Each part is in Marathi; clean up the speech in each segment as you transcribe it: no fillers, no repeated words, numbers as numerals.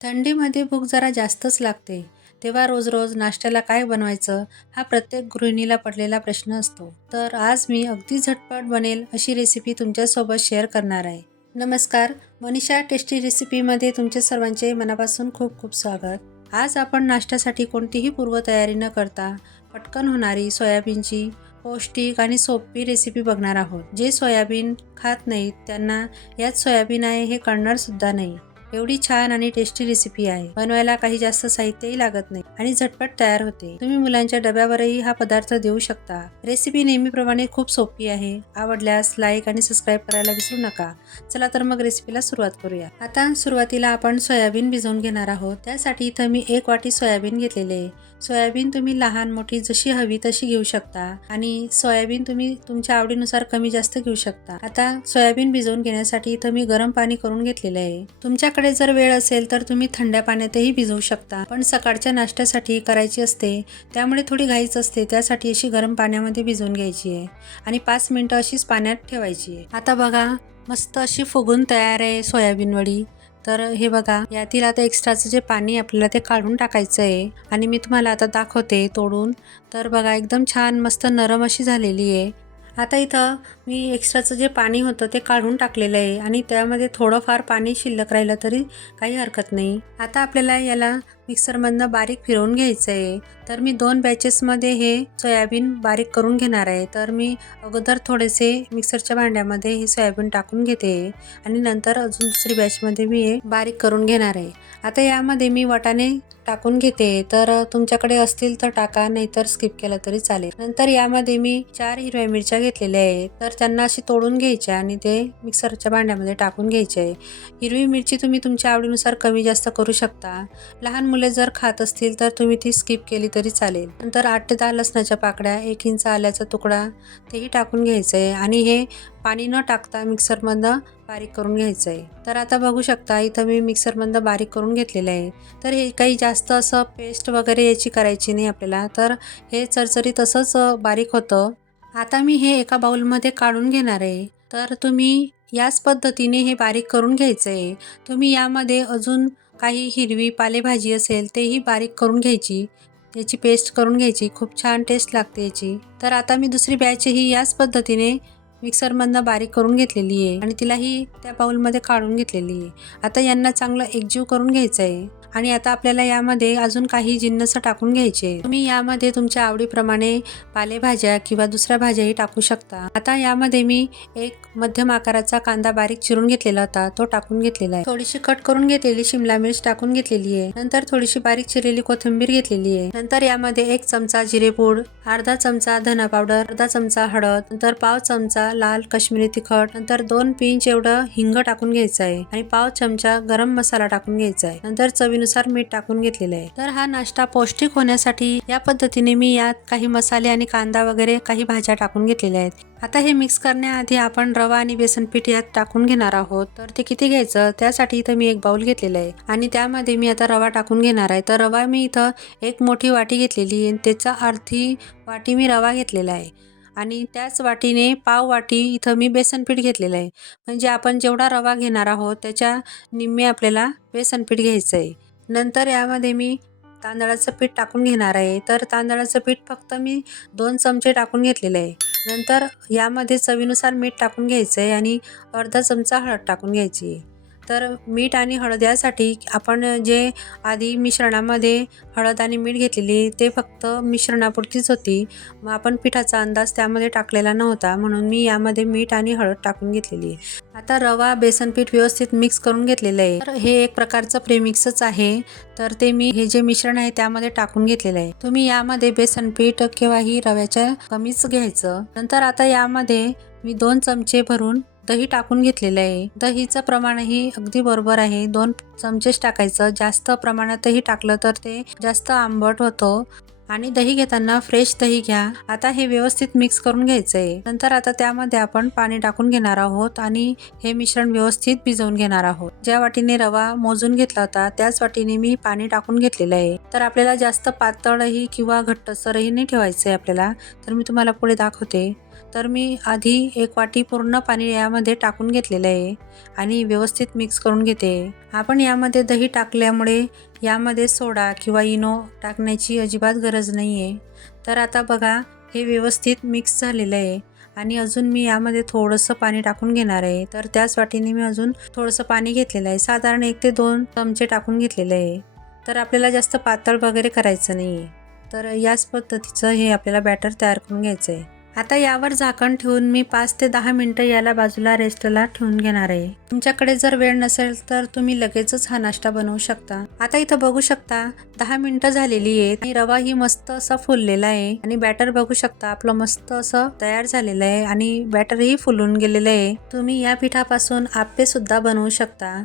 थंडीमध्ये भूक जरा जास्तच लागते. तेव्हा रोज-रोज नाश्त्याला काय बनवायचं? हा प्रत्येक गृहिणीला पडलेला प्रश्न असतो. तर आज मी अगदी झटपट बनेल अशी रेसिपी तुमच्यासोबत शेअर करणार आहे. नमस्कार, मनीषा टेस्टी रेसिपीमध्ये तुमच्या सर्वांचे मनापासून खूप खूप स्वागत. आज आपण नाश्त्यासाठी कोणतीही पूर्वतयारी न करता पटकन होणारी सोयाबीनची पौष्टिक आणि सोपी रेसिपी बघणार आहोत. जे सोयाबीन खात नाहीत त्यांना यात सोयाबीन आहे हे कळणार सुद्धा नाही. एवढी छान आणि टेस्टी रेसिपी आहे. बनवायला काही जास्त साहित्यही लागत नाही आणि झटपट तयार होते. तुम्ही मुलांच्या डब्यावरही हा पदार्थ देऊ शकता. रेसिपी नेहमीप्रमाणे खूप सोपी आहे. आवडल्यास लाईक आणि सबस्क्राईब करायला विसरू नका. चला तर मग रेसिपीला सुरुवात करूया. आता सुरुवातीला आपण सोयाबीन भिजवून घेणार आहोत. त्यासाठी इथं मी 1 वाटी सोयाबीन घेतलेले आहे. सोयाबीन तुम्ही लहान मोठी जशी हवी तशी घेऊ शकता आणि सोयाबीन तुम्ही तुमच्या आवडीनुसार कमी जास्त घेऊ शकता. आता सोयाबीन भिजवून घेण्यासाठी इथं मी गरम पाणी करून घेतलेलं आहे. तुमच्याकडे जर वेळ असेल तर तुम्ही थंड्या पाण्यातही भिजवू शकता, पण सकाळच्या नाश्त्यासाठी करायची असते त्यामुळे थोडी घाईच असते. त्यासाठी अशी गरम पाण्यामध्ये भिजवून घ्यायची आहे आणि 5 मिनिटं अशीच पाण्यात ठेवायची आहे. आता बघा मस्त अशी फुगून तयार आहे सोयाबीन वडी. तर हे बघा यातील आता एक्स्ट्राचं जे पाणी आपल्याला ते काढून टाकायचं आहे आणि मी तुम्हाला आता दाखवते तोडून. तर बघा एकदम छान मस्त नरम अशी झालेली आहे. आता इथं मी एक्स्ट्राचं जे पाणी होतं ते काढून टाकलेलं आहे आणि त्यामध्ये थोडंफार पाणी शिल्लक राहिलं तरी काही हरकत नाही. आता आपल्याला याला मिक्सरमधनं बारीक फिरवून घ्यायचं आहे. तर मी 2 बॅचेसमध्ये हे सोयाबीन बारीक करून घेणार आहे. तर मी अगोदर थोडेसे मिक्सरच्या भांड्यामध्ये हे सोयाबीन टाकून घेते आणि नंतर अजून दुसरी बॅचमध्ये मी हे बारीक करून घेणार आहे. आता यामध्ये मी वाटाणे टाकून घेते. तर तुमच्याकडे असतील तर टाका, नाहीतर स्किप केलं तरी चालेल. नंतर यामध्ये मी 4 हिरव्या मिरच्या घेतलेल्या आहेत. तर त्यांना अशी तोडून घ्यायच्या आणि ते मिक्सरच्या भांड्यामध्ये टाकून घ्यायचे. हिरवी मिरची तुम्ही तुमच्या आवडीनुसार कमी जास्त करू शकता. लहान मुले जर खात असतील तर तुम्ही ती स्किप केली तरी चालेल. नंतर 8 ते 10 लसणाच्या पाकळ्या, 1 इंच आल्याचा तुकडा तेही टाकून घ्यायचं आहे आणि हे पाणी न टाकता मिक्सरमधनं बारीक करून घ्यायचं आहे. तर आता बघू शकता इथं मी मिक्सरमधनं बारीक करून घेतलेलं आहे. तर हे काही जास्त असं पेस्ट वगैरे याची करायची नाही आपल्याला. तर हे चरचरीत तसंच बारीक होतं. आता मी हे एका बाउलमध्ये काढून घेणार आहे. तर तुम्ही याच पद्धतीने हे बारीक करून घ्यायचं आहे. तुम्ही यामध्ये अजून काही हिरवी पालेभाजी असेल तेही बारीक करून घ्यायची. याची पेस्ट करून घ्यायची. खूप छान टेस्ट लागते याची. तर आता मी दुसरी बॅचही याच पद्धतीने मिक्सरमधनं बारीक करून घेतलेली आहे आणि तिलाही त्या बाउलमध्ये काढून घेतलेली आहे. आता यांना चांगलं एकजीव करून घ्यायचं आहे आणि आता आपल्याला यामध्ये अजून काही जिन्नस टाकून घ्यायचे. तुम्ही यामध्ये तुमच्या आवडीप्रमाणे पालेभाज्या किंवा दुसऱ्या भाज्याही टाकू शकता. आता यामध्ये मी एक मध्यम आकाराचा कांदा बारीक चिरून घेतलेला होता तो टाकून घेतलेला आहे. थोडीशी कट करून घेतलेली शिमला मिर्च टाकून घेतलेली आहे. नंतर थोडीशी बारीक चिरलेली कोथिंबीर घेतलेली आहे. नंतर यामध्ये 1 चमचा जिरेपूड, अर्धा चमचा धना पावडर, अर्धा चमचा हळद, नंतर पाव चमचा लाल काश्मीरी तिखट, नंतर 2 पिंच एवढं हिंग टाकून घ्यायचं आहे आणि पाव चमचा गरम मसाला टाकून घ्यायचा आहे. नंतर चवीनुसार मीठ टाकून घेतलेलं आहे. तर हा नाश्ता पौष्टिक होण्यासाठी या पद्धतीने मी यात काही मसाले आणि कांदा वगैरे काही भाज्या टाकून घेतलेल्या आहेत. आता हे मिक्स करण्याआधी आपण रवा आणि बेसन पीठ यात टाकून घेणार आहोत. तर ते किती घ्यायचं त्यासाठी इथं मी 1 बाउल घेतलेलं आहे आणि त्यामध्ये मी आता रवा टाकून घेणार आहे. तर रवा मी इथं 1 मोठी वाटी घेतलेली आहे. त्याचा अर्धी वाटी मी रवा घेतलेला आहे आणि त्याच वाटीने पाव वाटी इथं मी बेसन पीठ घेतलेलं आहे. म्हणजे आपण जेवढा रवा घेणार आहोत त्याच्या निम्मे आपल्याला बेसन पीठ घ्यायचं आहे. नंतर यामध्ये मी तांदळाचं पीठ टाकून घेणार आहे. तर तांदळाचं पीठ फक्त मी 2 चमचे टाकून घेतलेलं आहे. नंतर यामध्ये चवीनुसार मीठ टाकून घ्यायचं आहे आणि अर्धा चमचा हळद टाकून घ्यायची आहे. तर मीठ आणि हळद यासाठी आपण जे आधी मिश्रणामध्ये हळद आणि मीठ घेतलेली ते फक्त मिश्रणापुरतीच होती. मग आपण पिठाचा अंदाज त्यामध्ये टाकलेला नव्हता म्हणून मी यामध्ये मीठ आणि हळद टाकून घेतलेली आहे. आता रवा बेसन पीठ व्यवस्थित मिक्स करून घेतलेलं आहे. तर हे एक प्रकारचं प्रेमिक्सच आहे. तर ते मी हे जे मिश्रण आहे त्यामध्ये टाकून घेतलेलं आहे. तुम्ही यामध्ये बेसन पीठ किंवा ही रव्याच्या कमीच घ्यायचं. नंतर आता यामध्ये मी 2 चमचे भरून दही टाकून घेतलेलं आहे. दहीचं प्रमाणही अगदी बरोबर आहे. 2 चमचेच टाकायचं. जास्त प्रमाणातही टाकलं तर ते जास्त आंबट होतं आणि दही घेताना फ्रेश दही घ्या. आता हे व्यवस्थित मिक्स करून घ्यायचं आहे. नंतर आता त्यामध्ये आपण पाणी टाकून घेणार आहोत आणि हे मिश्रण व्यवस्थित भिजवून घेणार आहोत. ज्या वाटीने रवा मोजून घेतला होता त्याच वाटीने मी पाणी टाकून घेतलेलं आहे. तर आपल्याला जास्त पातळही किंवा घट्टसरही नाही ठेवायचं आहे आपल्याला. तर मी तुम्हाला पुढे दाखवते. तर मी आधी 1 वाटी पूर्ण पाणी यामध्ये टाकून घेतलेलं आहे आणि व्यवस्थित मिक्स करून घेते. आपण यामध्ये दही टाकल्यामुळे यामध्ये सोडा किंवा इनो टाकण्याची अजिबात गरज नाही आहे. तर आता बघा हे व्यवस्थित मिक्स झालेलं आहे आणि अजून मी यामध्ये थोडंसं पाणी टाकून घेणार आहे. तर त्याच वाटीने मी अजून थोडंसं पाणी घेतलेलं आहे. साधारण 1 ते 2 चमचे टाकून घेतलेलं आहे. तर आपल्याला जास्त पातळ वगैरे करायचं नाही आहे. तर याच पद्धतीचं हे आपल्याला बॅटर तयार करून घ्यायचं आहे. आता यावर झाकण ठेवून मी 5 ते 10 मिनिटं याला बाजूला रेस्टला ठेवून घेणार आहे. तुमच्याकडे जर वेळ नसेल तर तुम्ही लगेचच हा नाश्ता बनवू शकता. आता इथं बघू शकता 10 मिनिटं झालेली आहेत आणि रवा ही मस्त असा फुललेला आहे आणि बॅटर बघू शकता आपलं मस्त असं तयार झालेलं आहे आणि बॅटरही फुलून गेलेलं आहे. तुम्ही या पिठापासून आप्पे सुद्धा बनवू शकता.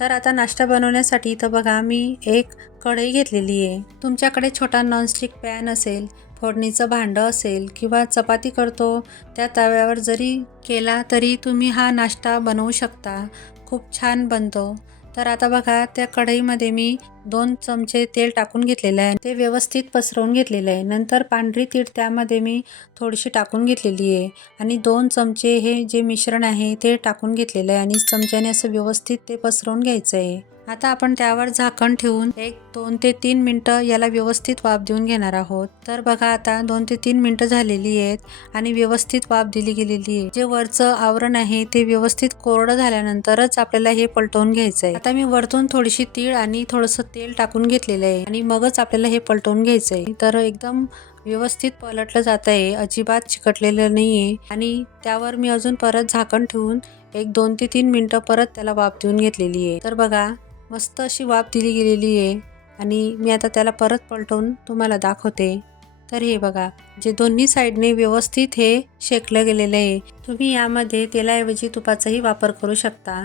तर आता नाश्ता बनवण्यासाठी इथं बघा मी एक कढई घेतलेली आहे. तुमच्याकडे छोटा नॉनस्टिक पॅन असेल, फोडणीचं भांडं असेल किंवा चपाती करतो त्या तव्यावर जरी केला तरी तुम्ही हा नाश्ता बनवू शकता. खूप छान बनतो. तर आता बघा त्या कढईमध्ये मी 2 चमचे तेल टाकून घेतलेलं आहे. ते व्यवस्थित पसरवून घेतलेलं आहे. नंतर पांढरी तीळ त्यामध्ये मी थोडीशी टाकून घेतलेली आहे आणि 2 चमचे हे जे मिश्रण आहे ते टाकून घेतलेलं आहे आणि चमच्याने असं व्यवस्थित ते पसरवून घ्यायचं आहे. आता आपण त्यावर झाकण ठेवून 2 ते 3 मिनिटं याला व्यवस्थित वाफ देऊन घेणार आहोत. तर बघा आता 2 ते 3 मिनिटं झालेली आहेत आणि व्यवस्थित वाफ दिली गेलेली आहे. जे वरचं आवरण आहे ते व्यवस्थित कोरडं झाल्यानंतरच आपल्याला हे पलटवून घ्यायचं आहे. आता मी वरतून थोडीशी तीळ आणि थोडंसं तेल टाकून घेतलेलं आहे आणि मगच आपल्याला हे पलटवून घ्यायचं आहे. तर एकदम व्यवस्थित पलटलं जात आहे, अजिबात चिकटलेलं नाही आहे आणि त्यावर मी अजून परत झाकण ठेवून 2 ते 3 मिनिटं परत त्याला वाफ देऊन घेतलेली आहे. तर बघा मस्त अशी वाफ दिली गेलेली आहे आणि मी आता त्याला परत पलटवून तुम्हाला दाखवते. तर हे बघा जे दोन्ही साईडने व्यवस्थित हे शेकलं गेलेलं आहे. तुम्ही यामध्ये तेलाऐवजी तुपाचाही वापर करू शकता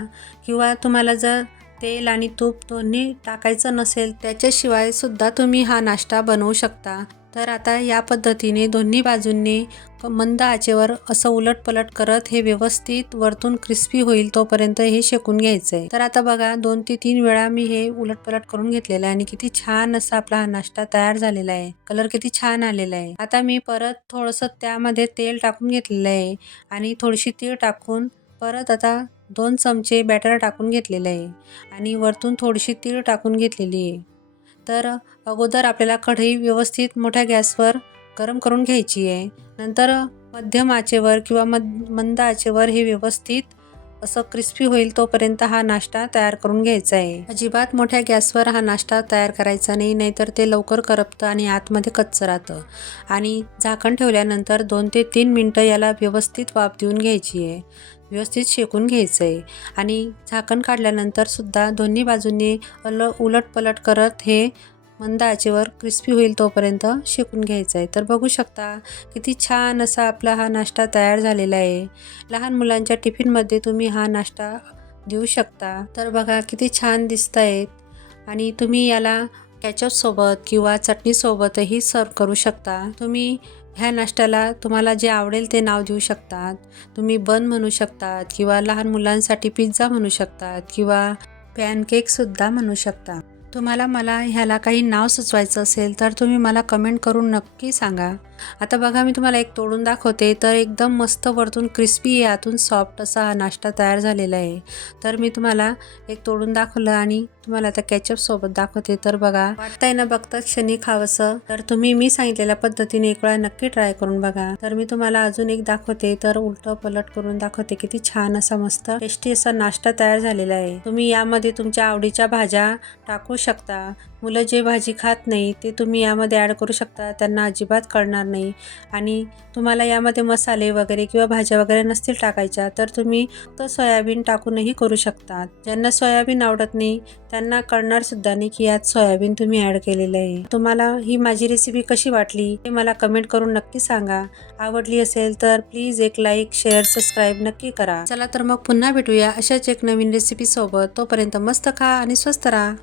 किंवा तुम्हाला जर तेल आणि तूप दोन्ही टाकायचं नसेल त्याच्याशिवाय सुद्धा तुम्ही हा नाश्ता बनवू शकता. तर आता या पद्धतीने दोन्ही बाजूंनी मंद आचेवर असं उलटपलट करत हे व्यवस्थित वरतून क्रिस्पी होईल तोपर्यंत हे शेकून घ्यायचं आहे. तर आता बघा 2 ते 3 वेळा मी हे उलटपलट करून घेतलेलं आहे आणि किती छान असा आपला हा नाश्ता तयार झालेला आहे. कलर किती छान आलेला आहे. आता मी परत थोडंसं त्यामध्ये तेल टाकून घेतलेलं आहे आणि थोडीशी तीळ टाकून परत आता 2 चमचे बॅटर टाकून घेतलेलं आहे आणि वरतून थोडीशी तीळ टाकून घेतलेली आहे. तर अगोदर आपल्याला कढई व्यवस्थित मोठ्या गॅसवर गरम करून घ्यायची आहे. नंतर मध्यम आचेवर किंवा मंद आचेवर हे व्यवस्थित असं क्रिस्पी होईल तोपर्यंत हा नाश्ता तयार करून घ्यायचा आहे. अजिबात मोठ्या गॅसवर हा नाश्ता तयार करायचा नाही, नाहीतर ते लवकर करपतं आणि आतमध्ये कच्चं राहतं. आणि झाकण ठेवल्यानंतर 2 ते 3 मिनिटं याला व्यवस्थित वाफ देऊन घ्यायची आहे. व्यवस्थित शेकून घ्यायचं आहे आणि झाकण काढल्यानंतर सुद्धा दोन्ही बाजूंनी उलटपलट करत हे मंद आचेवर क्रिस्पी होईल तोपर्यंत शेकून घ्यायचं आहे. तर बघू शकता किती छान असा आपला हा नाश्ता तयार झालेला आहे. लहान मुलांच्या टिफिनमध्ये तुम्ही हा नाश्ता देऊ शकता. तर बघा किती छान दिसत आहेत आणि तुम्ही याला कॅचअपसोबत किंवा चटणीसोबतही सर्व करू शकता. तुम्ही ह्या नाश्त्याला तुम्हाला जे आवडेल ते नाव देऊ शकतात. तुम्ही बन म्हणू शकतात किंवा लहान मुलांसाठी पिझ्झा म्हणू शकतात किंवा पॅनकेकसुद्धा म्हणू शकता. तुम्हाला मला ह्याला काही नाव सुचवायचं असेल तर तुम्ही मला कमेंट करून नक्की सांगा. आता बघा मी तुम्हाला एक तोडून दाखवते. तर एकदम मस्त वरतून क्रिस्पी आहे, आतून सॉफ्ट असा हा नाश्ता तयार झालेला आहे. तर मी तुम्हाला एक तोडून दाखवलं आणि तुम्हाला आता कॅचअपसोबत दाखवते. तर बघा वाटतंय ना बघता क्षणी खावंसं. तर तुम्ही मी सांगितलेल्या पद्धतीने एक वेळा नक्की ट्राय करून बघा. तर मी तुम्हाला अजून एक दाखवते. तर उलटं पलट करून दाखवते. किती छान असा मस्त टेस्टी असा नाश्ता तयार झालेला आहे. तुम्ही यामध्ये तुमच्या आवडीच्या भाज्या टाकू शकता. मुलं जे भाजी खात नाही ते तुम्ही यामध्ये ॲड करू शकता, त्यांना अजिबात कळणार नाही. आणि तुम्हाला यामध्ये मसाले वगैरे किंवा भाज्या वगैरे नसतील टाकायच्या तर तुम्ही फक्त सोयाबीन टाकूनही करू शकता. ज्यांना सोयाबीन आवडत नाही त्यांना कळणार सुद्धा नाही की यात सोयाबीन तुम्ही ॲड केलेलं आहे. तुम्हाला ही माझी रेसिपी कशी वाटली हे मला कमेंट करून नक्की सांगा. आवडली असेल तर प्लीज एक लाईक, शेअर, सबस्क्राईब नक्की करा. चला तर मग पुन्हा भेटूया अशाच एक नवीन रेसिपी सोबत. तोपर्यंत मस्त खा आणि स्वस्त राहा.